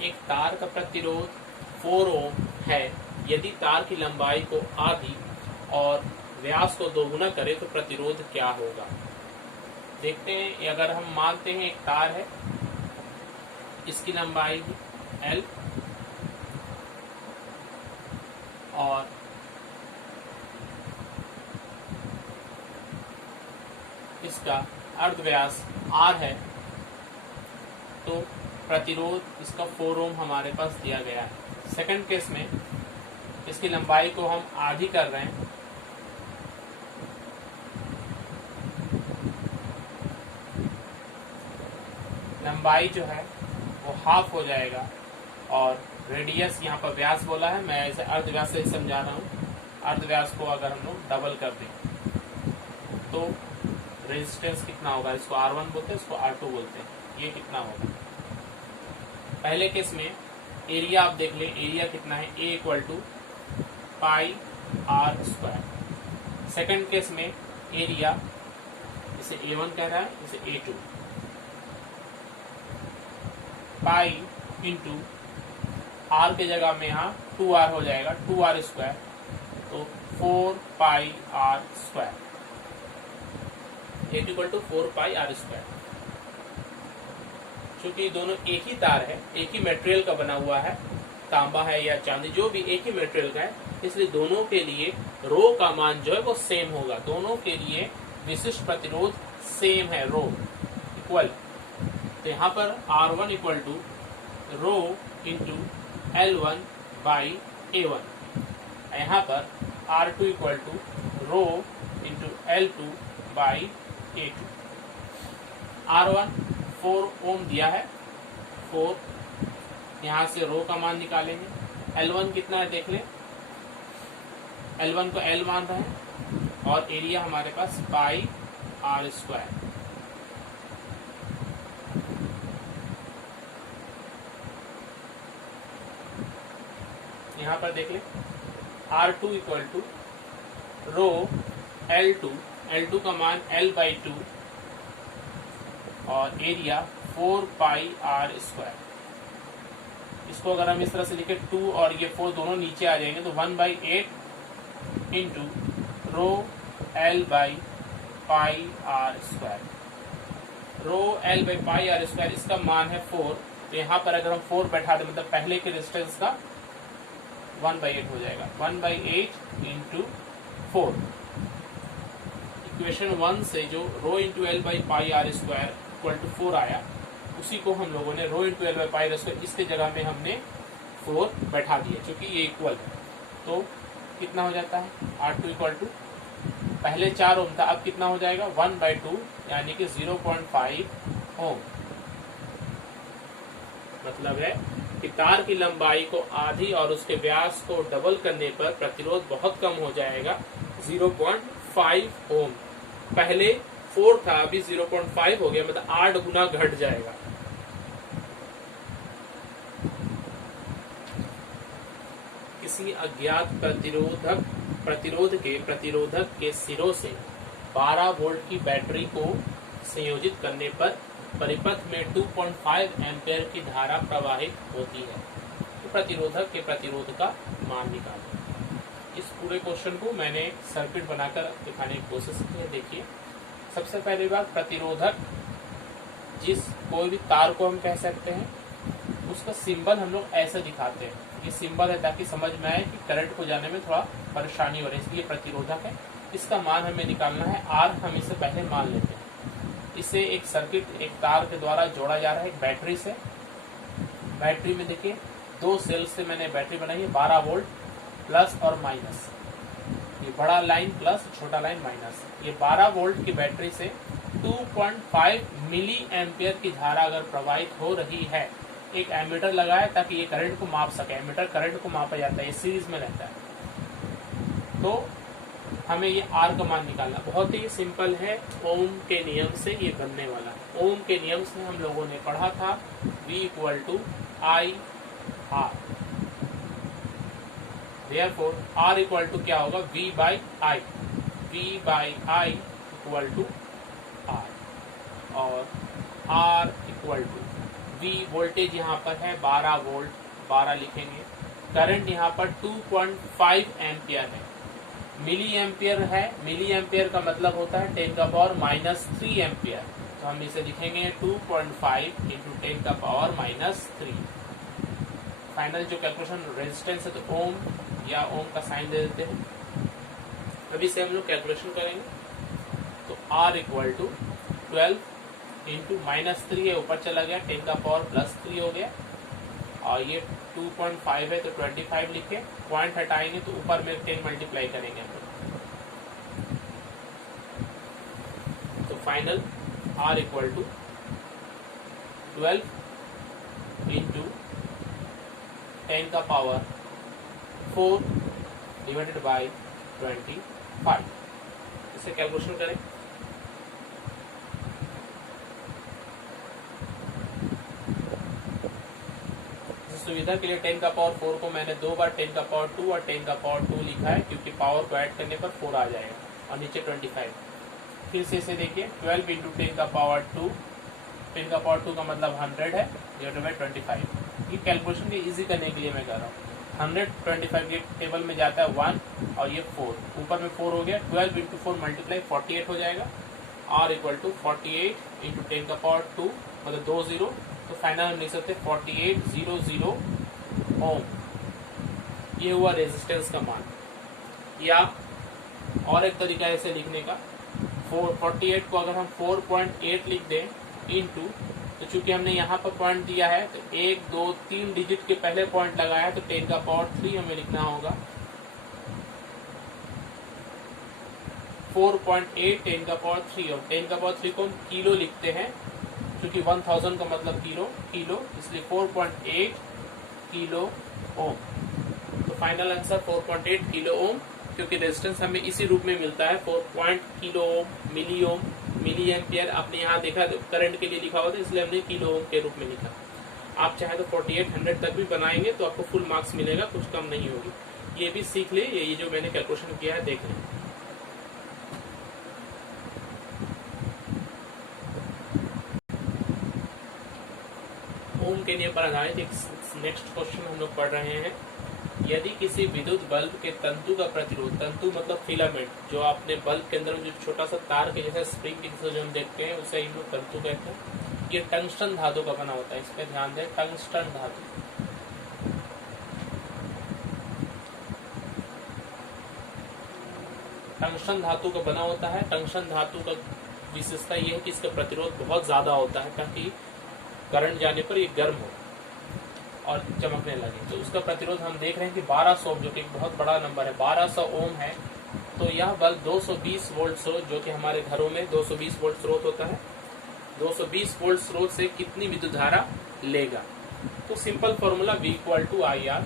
एक तार का प्रतिरोध 4 ओम है, यदि तार की लंबाई को आधी और व्यास को दोगुना करें तो प्रतिरोध क्या होगा। देखते हैं, अगर हम मानते हैं एक तार है, इसकी लंबाई L और इसका अर्धव्यास R है, तो प्रतिरोध इसका 4 ओम हमारे पास दिया गया है। सेकंड केस में इसकी लंबाई को हम आधी कर रहे हैं, लंबाई जो है वो हाफ हो जाएगा और रेडियस यहाँ पर व्यास बोला है, मैं इसे अर्धव्यास से समझा रहा हूँ। अर्धव्यास को अगर हम लोग डबल कर दें तो रेजिस्टेंस कितना होगा, इसको R1 बोलते हैं, इसको R2 बोलते हैं, ये कितना होगा। पहले केस में एरिया आप देख लें, एरिया कितना है, A equal to pi R square. Second case में एरिया, इसे A1 कह रहा है, इसे A2, पाई इंटू R के जगह में यहाँ 2R हो जाएगा, 2R स्क्वायर, तो 4 pi R square, A equal to 4 pi R square. चूंकि दोनों एक ही तार है, एक ही मटेरियल का बना हुआ है, तांबा है या चांदी, जो भी एक ही मटेरियल का है, इसलिए दोनों के लिए रो का मान जो है वो सेम होगा। दोनों के लिए विशिष्ट प्रतिरोध सेम है, रो इक्वल। तो यहाँ पर R1 equal to rho into L1 by A1, यहाँ पर R2 equal to rho into L2 by A2। R1 4 ohm दिया है, 4, यहाँ से रो का मान निकालेंगे। L1 कितना है देख लें, L1 को L मान रहे हैं और एरिया हमारे पास पाई R स्क्वायर। यहाँ पर देख लें, R2 equal to row L2, L2 का मान L बाई 2 और एरिया 4 पाई R स्क्वायर। इसको अगर हम इस तरह से लिखे 2 और ये 4 दोनों नीचे आ जाएंगे तो 1/8 into rho L by pi R square. Rho L by pi R square, इसका मान है 4, तो यहाँ पर अगर हम 4 बैठा दें मतलब पहले के रेजिस्टेंस का 1/8 हो जाएगा, 1/8 इंटू 4। इक्वेशन 1 से जो rho into L by pi R square equal to 4 आया, उसी को हम लोगों ने rho into L by pi R square, इसके जगह में हमने 4 बैठा दिए, क्योंकि ये इक्वल है। तो कितना हो जाता है, R2 इक्वल टू, पहले 4 ओम था, अब कितना हो जाएगा 1/2, यानी कि 0.5 ओम। मतलब है कि तार की लंबाई को आधी और उसके व्यास को डबल करने पर प्रतिरोध बहुत कम हो जाएगा, 0.5 ओम। पहले 4 था, अभी 0.5 हो गया, मतलब 8 गुना घट जाएगा। किसी अज्ञात प्रतिरोधक के सिरों से 12 वोल्ट की बैटरी को संयोजित करने पर परिपथ में 2.5 एम्पेयर की धारा प्रवाहित होती है। तो प्रतिरोधक के प्रतिरोध का मान निकालें। इस पूरे क्वेश्चन को मैंने सर्किट बनाकर दिखाने की कोशिश की है। देखिए, सबसे पहली बात, प्रतिरोधक जिस कोई भी तार को हम कह सकते हैं, उसका सिंबल हम लोग ऐसे दिखाते हैं। ये सिंबल है ताकि समझ में आए कि करंट को जाने में थोड़ा परेशानी हो रही है, इसलिए प्रतिरोधक है। इसका मान हमें निकालना है R, हम इसे पहले मान लेते हैं। इसे एक सर्किट, एक तार के द्वारा जोड़ा जा रहा है एक बैटरी से। बैटरी में देखिए 2 सेल से मैंने बैटरी बनाई है, 12 वोल्ट प्लस और माइनस, ये बड़ा लाइन प्लस, छोटा लाइन माइनस। ये 12 वोल्ट की बैटरी से 2.5 मिली एम्पियर की धारा अगर प्रवाहित हो रही है, एक एमीटर लगाया ताकि ये करंट को माप सके। एमीटर करंट को मापा जाता है, ये सीरीज में रहता है। तो हमें ये R का मान निकालना बहुत ही सिंपल है, ओम के नियम से ये बनने वाला है। ओम के नियम से हम लोगों ने पढ़ा था V equal to I R, therefore R equal to क्या होगा, V by I, V by I equal to R, और R equal to V voltage यहाँ पर है 12 वोल्ट, 12 लिखेंगे। करंट यहाँ पर 2.5 एम्पियर है। मिली एम्पियर है, मिली एम्पियर का मतलब होता है 10⁻³ एम्पियर। तो हम इसे लिखेंगे 2.5 इंटू 10⁻³ फाइनल जो कैलकुलेशन रेजिस्टेंस है तो ओम या ओम का साइन दे देते हैं। अभी से हम लोग कैलकुलेशन करेंगे। तो R इक्वल टू 12 इंटू -3 है, ऊपर चला गया 10⁻+3 हो गया, और ये 2.5 है तो 25 लिखे, पॉइंट हटाएंगे तो ऊपर में 10 मल्टीप्लाई करेंगे हम लोग। तो final R equal to 12 into 10⁻4 divided by 25। इसे कैलकुलेशन करें। सुविधा के लिए 10⁻4 को मैंने 2 बार 10⁻2 और 10⁻2 लिखा है, क्योंकि पावर को ऐड करने पर 4 आ जाएगा, और नीचे 25। फिर से इसे देखिए 12 इंटू 10⁻2, 10⁻2 का मतलब 100 है, डिवाइडेड बाई 25। ये कैलकुलेशन इजी करने के लिए मैं कर रहा हूँ। 125 के टेबल में जाता है 1 और ये 4, ऊपर में 4 हो गया, 12 इंटू 4 मल्टीप्लाई 48 हो जाएगा। R इक्वल टू 48 इंटू 10⁻2 मतलब 2 0, तो फाइनल हम लिख सकते हैं 4800 ओम। ये हुआ रेजिस्टेंस का मान। या और एक तरीका है इसे लिखने का, 48 को अगर हम 4.8 लिख दें इंटू, तो चूंकि हमने यहाँ पर पॉइंट दिया है तो 1 2 3 डिजिट के पहले पॉइंट लगाया है, तो 10⁻3 हमें लिखना होगा। 4.8 10⁻3, और 10⁻3 को हम किलो लिखते हैं, क्योंकि 1000 का मतलब किलो, इसलिए 4.8 किलो ओम। तो फाइनल आंसर 4.8 किलो ओम, क्योंकि रेजिस्टेंस हमें इसी रूप में मिलता है 4 किलो ओम, मिली एम्पियर। आपने यहाँ देखा तो करंट के लिए लिखा हुआ था, इसलिए हमने किलो ओम के रूप में लिखा। आप चाहे तो 4800 तक भी बनाएंगे तो आपको फुल मार्क्स मिलेगा, कुछ कम नहीं होगी। ये भी सीख ले, ये जो मैंने कैलकुलेशन किया है देख लें। ओम के नियम पर आधारित एक नेक्स्ट क्वेश्चन हम लोग पढ़ रहे हैं। यदि किसी विद्युत बल्ब के तंतु का प्रतिरोध, तंतु मतलब फिलामेंट, जो आपने बल्ब के अंदर जो छोटा सा तार के जैसा स्प्रिंग के जैसा जो हम देखते हैं, उसे हम लोग तंतु कहते हैं। ये टंगस्टन धातु का बना होता है, इस पर ध्यान दें, टंगस्टन धातु। टंगस्टन धातु का बना होता है। टंगस्टन धातु का विशेषता यह है कि इसका प्रतिरोध बहुत ज्यादा होता है, ताकि करंट जाने पर ये गर्म हो और चमकने लगे। तो उसका प्रतिरोध हम देख रहे हैं कि 1200 ओम, जो कि एक बहुत बड़ा नंबर है, 1200 ओम है। तो यह बल्ब 220 वोल्ट स्रोत, जो कि हमारे घरों में 220 वोल्ट स्रोत होता है, 220 वोल्ट स्रोत से कितनी विद्युत धारा लेगा। तो simple formula V equal to IR,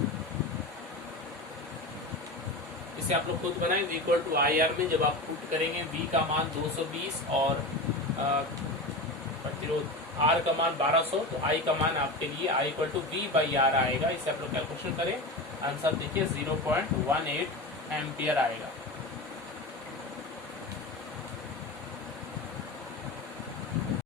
इसे आप लोग खुद बनाए। V इक्वल टू IR में जब आप पुट करेंगे V का मान 220 और प्रतिरोध R का मान 1200, तो I का मान आपके लिए I इक्वल टू V/R आएगा। इसे आप लोग कैलकुलेशन करें, आंसर देखिए 0.18 एम्पियर आएगा।